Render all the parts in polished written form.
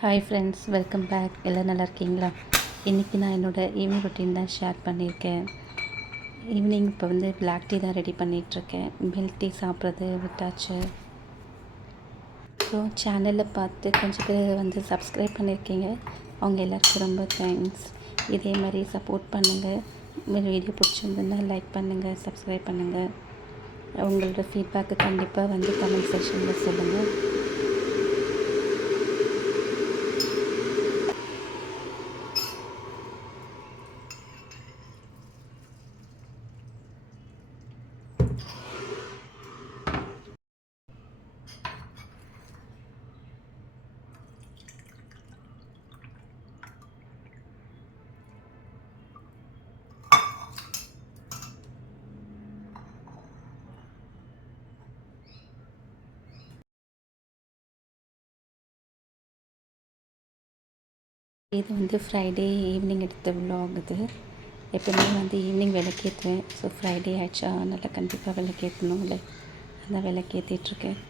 Hi friends, welcome back. எல்லாம் நல்லா இருக்கீங்களா? இன்றைக்கி நான் என்னோடய ஈவினிங் ரொட்டீன் தான் ஷேர் பண்ணியிருக்கேன். ஈவினிங் இப்போ பிளாக் டீ தான் ரெடி பண்ணிகிட்ருக்கேன். மில்க் டீ சாப்பிட்றது விட்டாச்சு. ஸோ சேனலில் பார்த்து கொஞ்சம் பேர் சப்ஸ்கிரைப் பண்ணியிருக்கீங்க. அவங்க எல்லாருக்கும் ரொம்ப தேங்க்ஸ். இதே மாதிரி சப்போர்ட் பண்ணுங்கள். வீடியோ பிடிச்சிருந்ததுன்னா லைக் பண்ணுங்கள், சப்ஸ்கிரைப் பண்ணுங்கள். உங்களோட ஃபீட்பேக்கு கண்டிப்பாக கமெண்ட் செக்ஷனில் சொல்லுங்கள். இது ஃப்ரைடே ஈவினிங் எடுத்த விலாக் இது. எப்போவுமே ஈவினிங் விளக்கேற்றுவேன். ஸோ ஃப்ரைடே ஆயிடுச்சா, நல்லா கண்டிப்பாக விளக்கேற்றணும்ல, அதான் விளக்கேற்றிட்டுருக்கேன்.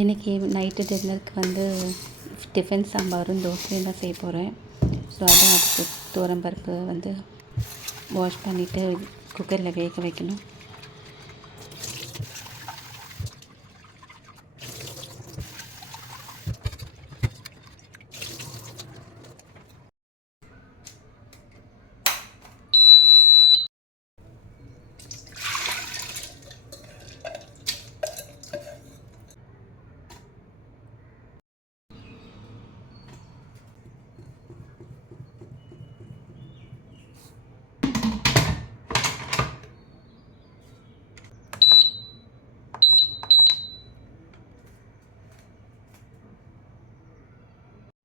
இன்றைக்கி நைட்டு டின்னருக்கு டிஃபன் சாம்பாரும் தோசையும் தான் செய்ய போகிறேன். ஸோ அதுக்கு துவரம்பருப்பு வாஷ் பண்ணிவிட்டு குக்கரில் வேக வைக்கணும்.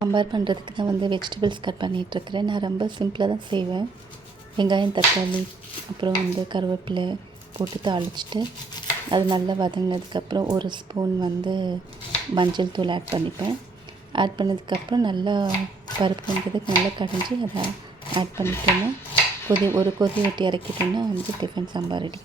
சாம்பார் பண்ணுறதுக்கு தான் வெஜிடபிள்ஸ் கட் பண்ணிகிட்ருக்கிறேன். நான் ரொம்ப சிம்பிளாக தான் செய்வேன். வெங்காயம், தக்காளி, அப்புறம் கருவேப்பிலை போட்டு தாளிச்சிட்டு அது நல்லா வதங்கினதுக்கப்புறம் ஒரு ஸ்பூன் மஞ்சள் தூள் ஆட் பண்ணிப்பேன். ஆட் பண்ணதுக்கப்புறம் நல்லா பருப்புங்கிறது நல்லா கடைஞ்சி அதை ஆட் பண்ணிட்டோன்னா ஒரு கொதி வெட்டி இறக்கிட்டோன்னா டிஃபன் சாம்பார் ரெடி.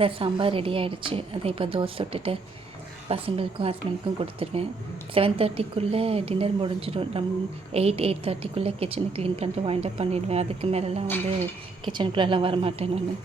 இந்த சாம்பார் ரெடி ஆகிடுச்சு. அதை இப்போ தோசை சுட்டுட்டு பசங்களுக்கும் ஹஸ்பண்டுக்கும் கொடுத்துருவேன். 7:30க்குள்ளே டின்னர் முடிஞ்சிடும். 8:30க்குள்ளே கிச்சனை க்ளீன் பண்ணிட்டு வைண்ட் அப் பண்ணிடுவேன். அதுக்கு மேலெலாம் வந்து கிச்சனுக்குள்ளெல்லாம் வரமாட்டேன் நான்.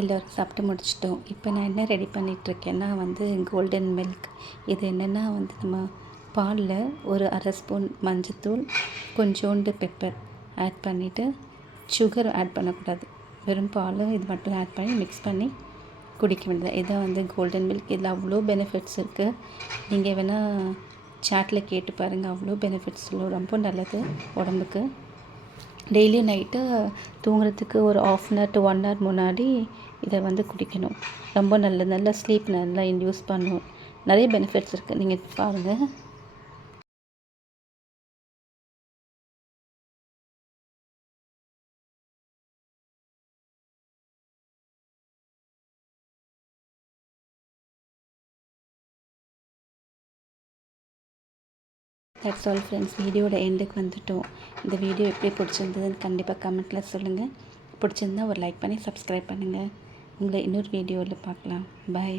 எல்லோரும் சாப்பிட்டு முடிச்சிட்டோம். இப்போ நான் என்ன ரெடி பண்ணிகிட்ருக்கேன்னா வந்து கோல்டன் மில்க். இது என்னென்னா வந்து நம்ம பாலில் ஒரு அரை ஸ்பூன் மஞ்சத்தூள், கொஞ்சோண்டு பெப்பர் ஆட் பண்ணிவிட்டு, சுகர் ஆட் பண்ணக்கூடாது, வெறும் பால் இது மட்டும் ஆட் பண்ணி மிக்ஸ் பண்ணி குடிக்க வேண்டியது. இதான் வந்து கோல்டன் மில்க். இதில் அவ்வளோ பெனிஃபிட்ஸ் இருக்குது. நீங்கள் வேணால் சாட்டில் கேட்டு பாருங்கள். அவ்வளோ பெனிஃபிட்ஸ் ரொம்ப நல்லது உடம்புக்கு. டெய்லி நைட்டு தூங்குறதுக்கு ஒரு 1/2 hour to 1 hour முன்னாடி இதை வந்து குடிக்கணும். ரொம்ப நல்ல ஸ்லீப் நல்லா இன்டியூஸ் பண்ணும். நிறைய பெனிஃபிட்ஸ் இருக்குது, நீங்கள் பாருங்கள். That's all friends. வீடியோட எண்டுக்கு வந்துட்டோம். இந்த வீடியோ எப்படி பிடிச்சிருந்ததுன்னு கண்டிப்பாக கமெண்ட்டில் சொல்லுங்கள். பிடிச்சிருந்தா ஒரு லைக் பண்ணி சப்ஸ்கிரைப் பண்ணுங்கள். உங்களை இன்னொரு வீடியோவில் பார்க்கலாம். பாய்.